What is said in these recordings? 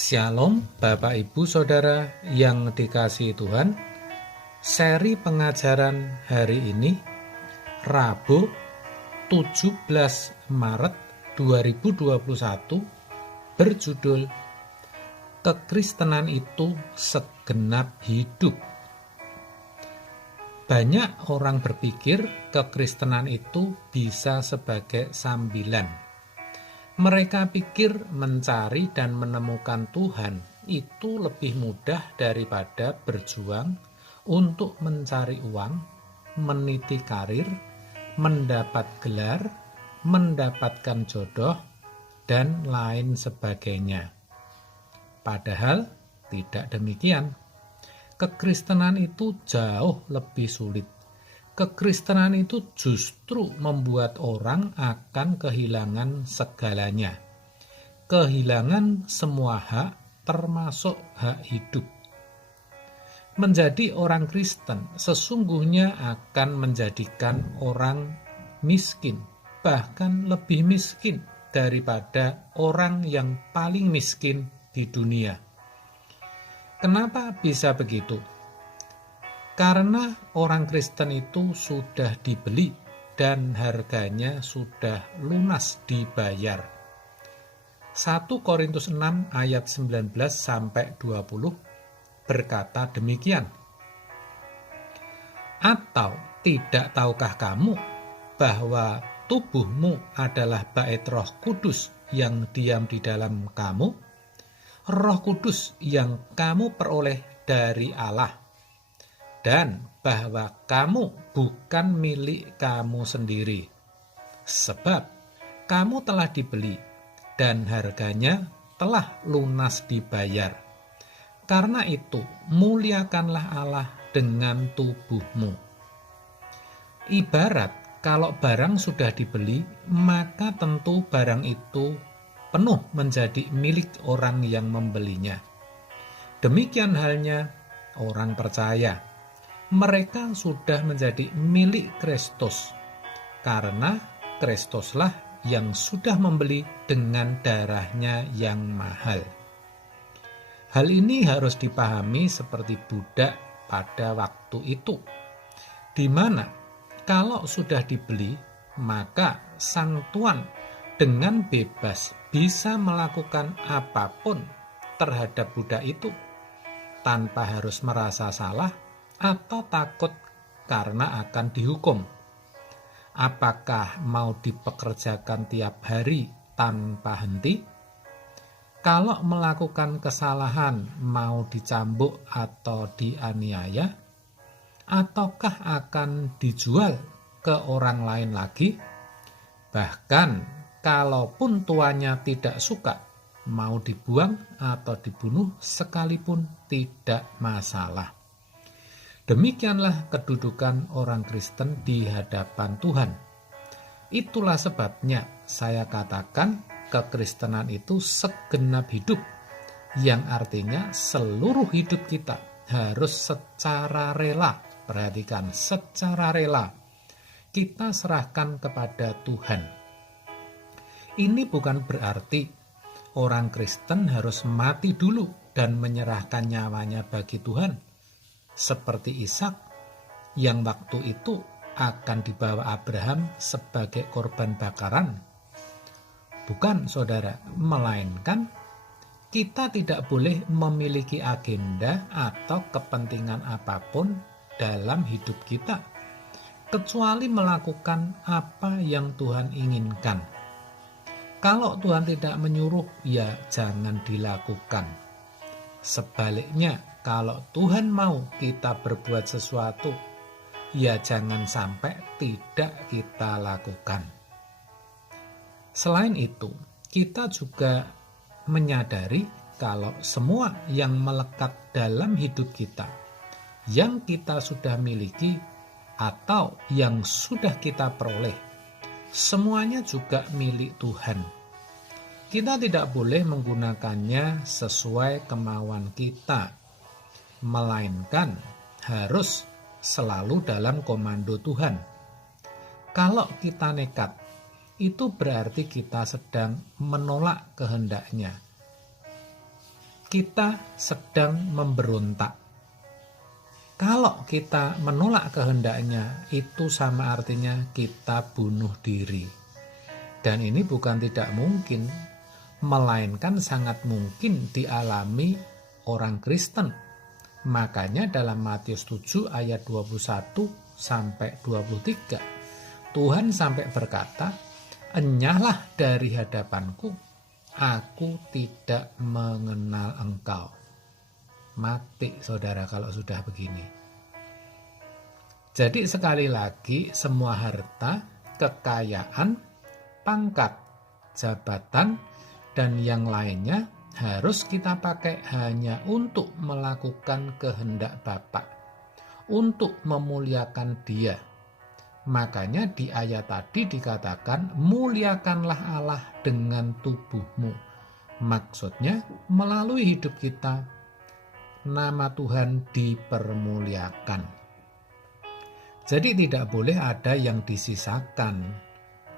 Shalom Bapak Ibu Saudara yang dikasihi Tuhan. Seri pengajaran hari ini Rabu 17 Maret 2021 berjudul Kekristenan itu segenap hidup. Banyak orang berpikir kekristenan itu bisa sebagai sambilan. Mereka pikir mencari dan menemukan Tuhan itu lebih mudah daripada berjuang untuk mencari uang, meniti karir, mendapat gelar, mendapatkan jodoh, dan lain sebagainya. Padahal tidak demikian. Kekristenan itu jauh lebih sulit. Kekristenan itu justru membuat orang akan kehilangan segalanya. Kehilangan semua hak, termasuk hak hidup. Menjadi orang Kristen sesungguhnya akan menjadikan orang miskin, bahkan lebih miskin daripada orang yang paling miskin di dunia. Kenapa bisa begitu? Karena orang Kristen itu sudah dibeli dan harganya sudah lunas dibayar. 1 Korintus 6 ayat 19-20 berkata demikian. Atau tidak tahukah kamu bahwa tubuhmu adalah bait Roh Kudus yang diam di dalam kamu? Roh Kudus yang kamu peroleh dari Allah, dan bahwa kamu bukan milik kamu sendiri, sebab kamu telah dibeli dan harganya telah lunas dibayar. Karena itu, muliakanlah Allah dengan tubuhmu. Ibarat kalau barang sudah dibeli, maka tentu barang itu penuh menjadi milik orang yang membelinya. Demikian halnya orang percaya. Mereka sudah menjadi milik Kristus, karena Kristuslah yang sudah membeli dengan darahnya yang mahal. Hal ini harus dipahami seperti budak pada waktu itu, di mana kalau sudah dibeli, maka sang tuan dengan bebas bisa melakukan apapun terhadap budak itu, tanpa harus merasa salah atau takut karena akan dihukum. Apakah mau dipekerjakan tiap hari tanpa henti? Kalau melakukan kesalahan mau dicambuk atau dianiaya? Ataukah akan dijual ke orang lain lagi? Bahkan kalaupun tuannya tidak suka, mau dibuang atau dibunuh sekalipun tidak masalah. Demikianlah kedudukan orang Kristen di hadapan Tuhan. Itulah sebabnya saya katakan kekristenan itu segenap hidup, yang artinya seluruh hidup kita harus secara rela. Perhatikan, secara rela kita serahkan kepada Tuhan. Ini bukan berarti orang Kristen harus mati dulu dan menyerahkan nyawanya bagi Tuhan, seperti Ishak yang waktu itu akan dibawa Abraham sebagai korban bakaran. Bukan, saudara, melainkan kita tidak boleh memiliki agenda atau kepentingan apapun dalam hidup kita, kecuali melakukan apa yang Tuhan inginkan. Kalau Tuhan tidak menyuruh, ya jangan dilakukan. Sebaliknya, kalau Tuhan mau kita berbuat sesuatu, ya jangan sampai tidak kita lakukan. Selain itu, kita juga menyadari kalau semua yang melekat dalam hidup kita, yang kita sudah miliki atau yang sudah kita peroleh, semuanya juga milik Tuhan. Kita tidak boleh menggunakannya sesuai kemauan kita, melainkan harus selalu dalam komando Tuhan. Kalau kita nekat, itu berarti kita sedang menolak kehendaknya. kita sedang memberontak. Kalau kita menolak kehendaknya, itu sama artinya kita bunuh diri. Dan ini bukan tidak mungkin, melainkan sangat mungkin dialami orang Kristen. Makanya dalam Matius 7 ayat 21 sampai 23, Tuhan sampai berkata, "Enyahlah dari hadapanku, aku tidak mengenal engkau." Mati saudara kalau sudah begini. Jadi sekali lagi, semua harta, kekayaan, pangkat, jabatan, dan yang lainnya harus kita pakai hanya untuk melakukan kehendak Bapa, untuk memuliakan Dia. Makanya di ayat tadi dikatakan, muliakanlah Allah dengan tubuhmu. Maksudnya melalui hidup kita, nama Tuhan dipermuliakan. Jadi tidak boleh ada yang disisakan.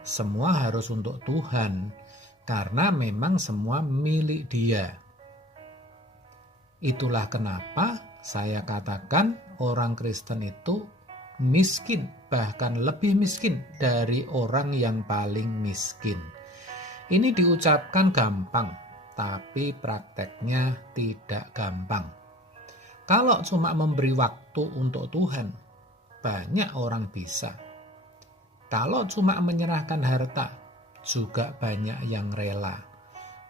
Semua harus untuk Tuhan, karena memang semua milik Dia. Itulah kenapa saya katakan orang Kristen itu miskin, bahkan lebih miskin dari orang yang paling miskin. Ini diucapkan gampang, tapi prakteknya tidak gampang. Kalau cuma memberi waktu untuk Tuhan, banyak orang bisa. Kalau cuma menyerahkan harta, juga banyak yang rela.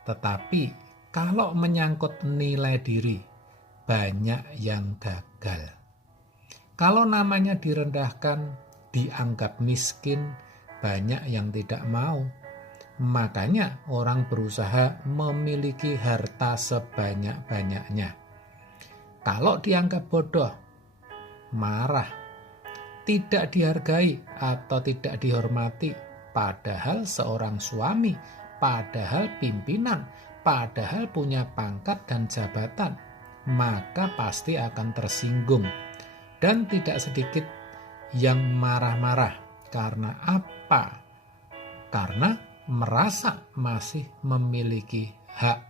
Tetapi kalau menyangkut nilai diri, banyak yang gagal. Kalau namanya direndahkan, dianggap miskin, banyak yang tidak mau. Makanya orang berusaha memiliki harta sebanyak-banyaknya. Kalau dianggap bodoh, marah, tidak dihargai atau tidak dihormati, padahal seorang suami, padahal pimpinan, padahal punya pangkat dan jabatan, maka pasti akan tersinggung. Dan tidak sedikit yang marah-marah. Karena apa? Karena merasa masih memiliki hak.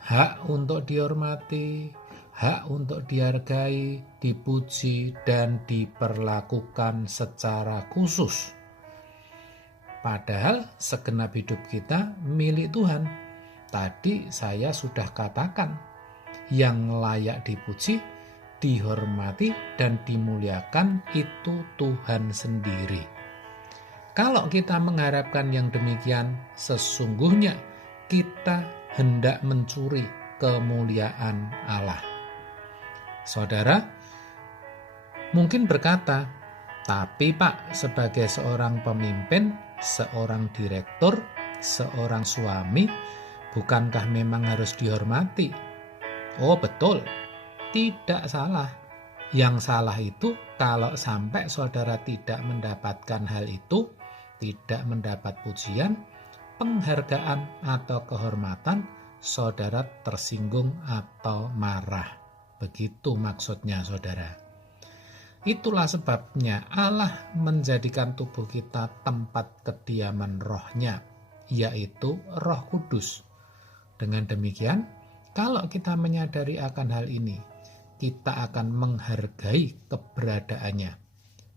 Hak untuk dihormati, hak untuk dihargai, dipuji, dan diperlakukan secara khusus. Padahal segenap hidup kita milik Tuhan. Tadi saya sudah katakan, yang layak dipuji, dihormati, dan dimuliakan itu Tuhan sendiri. Kalau kita mengharapkan yang demikian, sesungguhnya kita hendak mencuri kemuliaan Allah. Saudara mungkin berkata, tapi Pak, sebagai seorang pemimpin, seorang direktur, seorang suami, bukankah memang harus dihormati? Oh betul, tidak salah. Yang salah itu kalau sampai saudara tidak mendapatkan hal itu, tidak mendapat pujian, penghargaan atau kehormatan, saudara tersinggung atau marah. Begitu maksudnya saudara. Itulah sebabnya Allah menjadikan tubuh kita tempat kediaman rohnya, yaitu Roh Kudus. Dengan demikian, kalau kita menyadari akan hal ini, kita akan menghargai keberadaannya,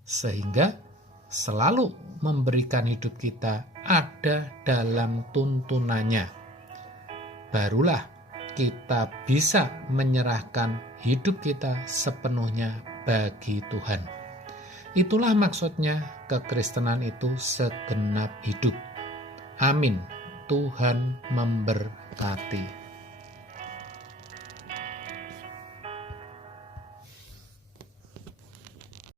sehingga selalu memberikan hidup kita ada dalam tuntunannya. Barulah kita bisa menyerahkan hidup kita sepenuhnya bagi Tuhan. Itulah maksudnya kekristenan itu segenap hidup. Amin. Tuhan memberkati.